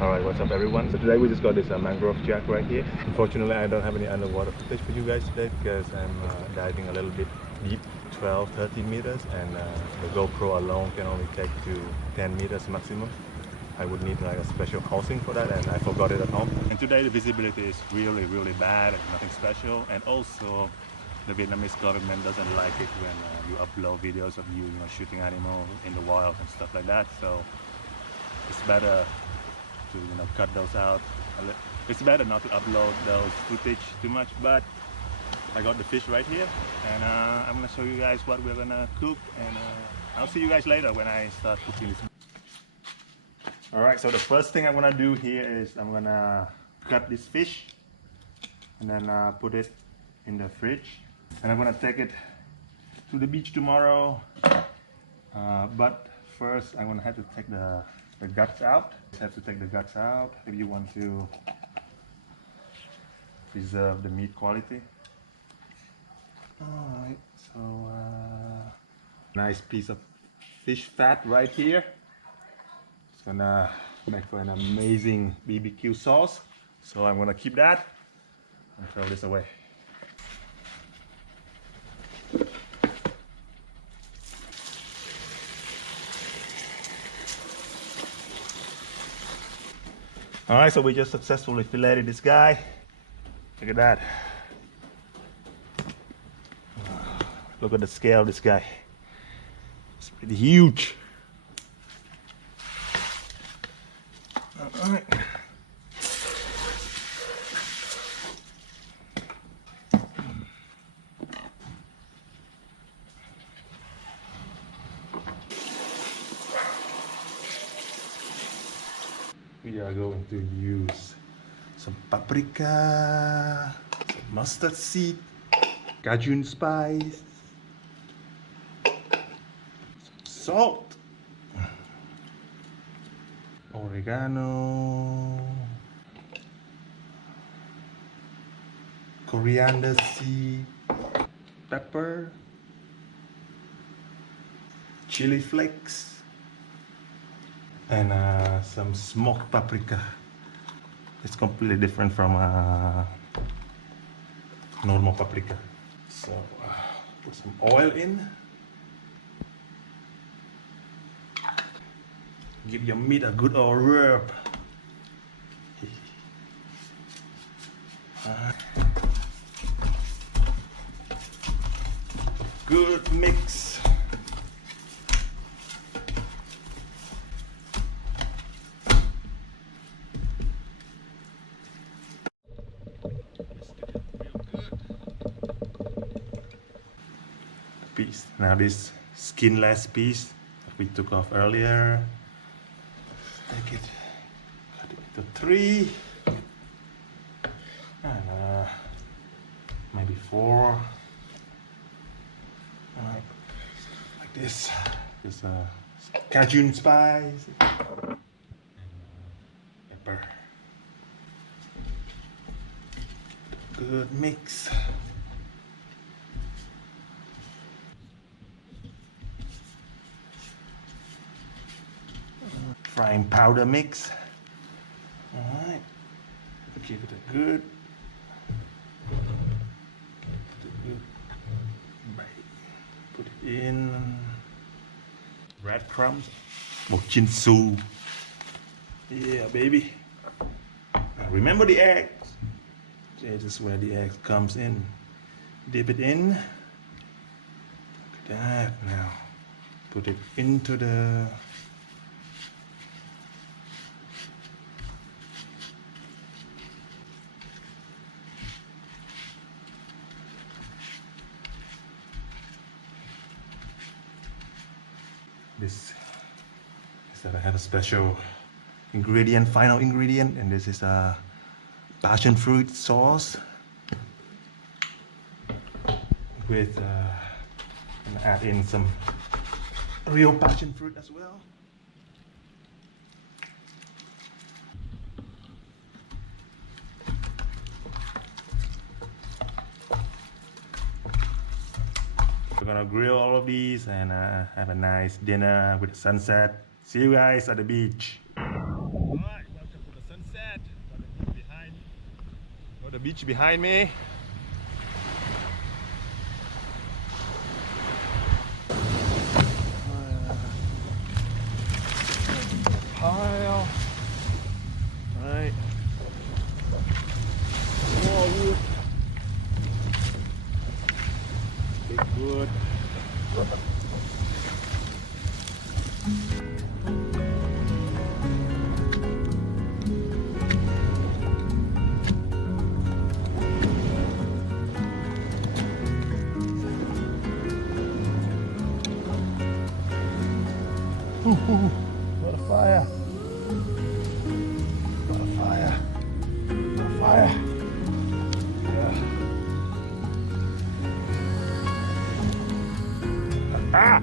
Alright, what's up everyone? So today we just got this Mangrove Jack right here. Unfortunately I don't have any underwater footage for you guys today because I'm diving a little bit deep, 12-13 meters, and the GoPro alone can only take to 10 meters maximum. I would need like a special housing for that, and I forgot it at home. And today the visibility is really bad, nothing special, and also the Vietnamese government doesn't like it when you upload videos of you know, shooting animals in the wild and stuff like that. So it's better to cut those out. It's better not to upload those footage too much, but I got the fish right here, and I'm gonna show you guys what we're gonna cook, and I'll see you guys later when I start cooking this. Alright, so the first thing I'm gonna do here is I'm gonna cut this fish and then put it in the fridge, and I'm gonna take it to the beach tomorrow, but first I'm gonna have to take the guts out. Have to take the guts out if you want to preserve the meat quality. Alright, so nice piece of fish fat right here. It's gonna make for an amazing BBQ sauce, so I'm gonna keep that and throw this away. Alright, so we just successfully filleted this guy. Look at that. Look at the scale of this guy. It's pretty huge. Alright. We are going to use some paprika, some mustard seed, Cajun spice, some salt, oregano, coriander seed, pepper, chili flakes, and some smoked paprika. It's completely different from normal paprika. So put some oil in. Give your meat a good old rub. Good mix. Piece. Now this skinless piece that we took off earlier, take it, cut it into 3, and maybe 4. Alright, like this. There's Cajun spice and pepper. Good mix. Frying powder mix. Alright, give it a good bite. Put it in. Breadcrumbs. Một chin su. Yeah, baby. Now remember the eggs. Yeah, this is where the egg comes in. Dip it in. Look at that. Now put it into the this is that I have a special ingredient, final ingredient, and this is a passion fruit sauce with I'm gonna add in some real passion fruit as well. We're gonna grill all of these and have a nice dinner with the sunset. See you guys at the beach. Alright, welcome to the The beach behind me. Pile. Right. More wood. Big wood. What a fire! What a fire! What a fire! Yeah. Ah!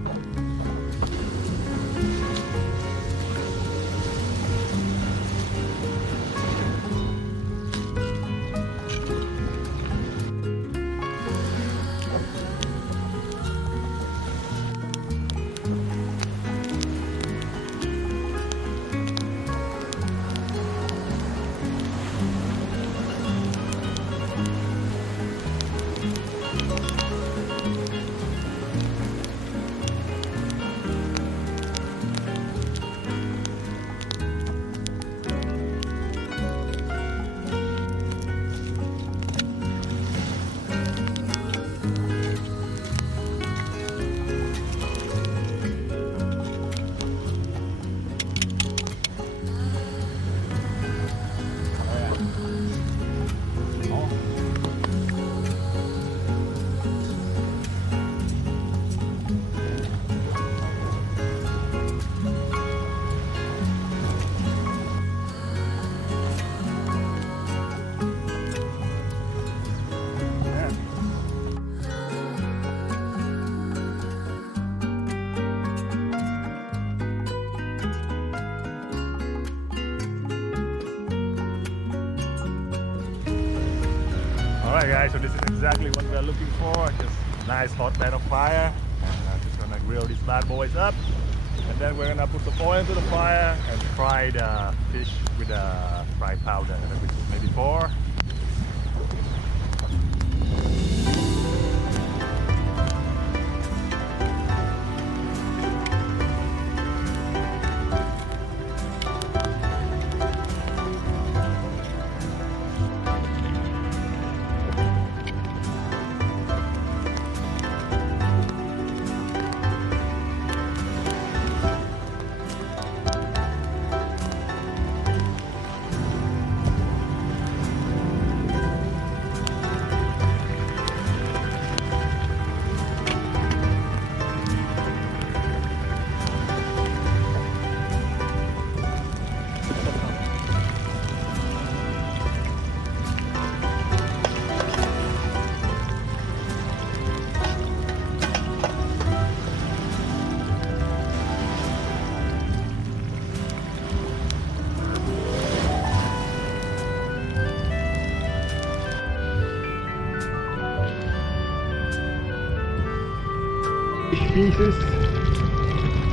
Alright guys, so this is exactly what we're looking for. Just nice hot bed of fire. And I'm just gonna grill these bad boys up. And then we're gonna put some oil into the fire and fry the fish with the fried powder, which is maybe 4.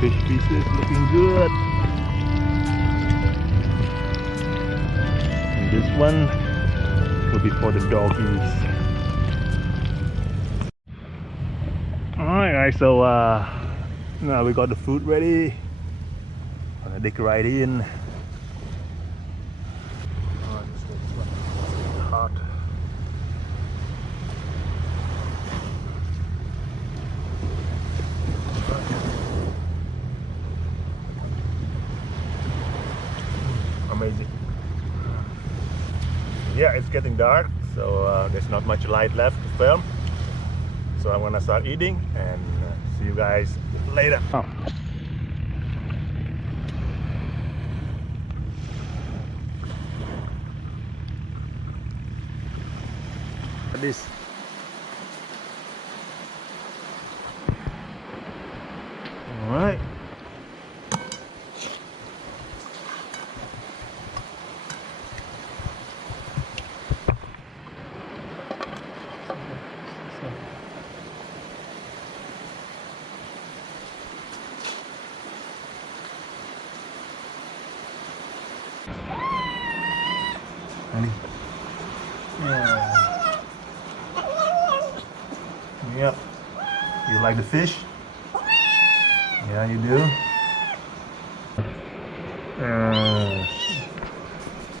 Fish pieces looking good. And this one will be for the doggies. Alright guys, so now we got the food ready. I'm gonna dig right in. Oh, this one hot. Amazing. Yeah, it's getting dark, so there's not much light left to film. So I'm gonna start eating and see you guys later. Oh. This. All right. Yeah. Yep. You like the fish? Yeah, you do?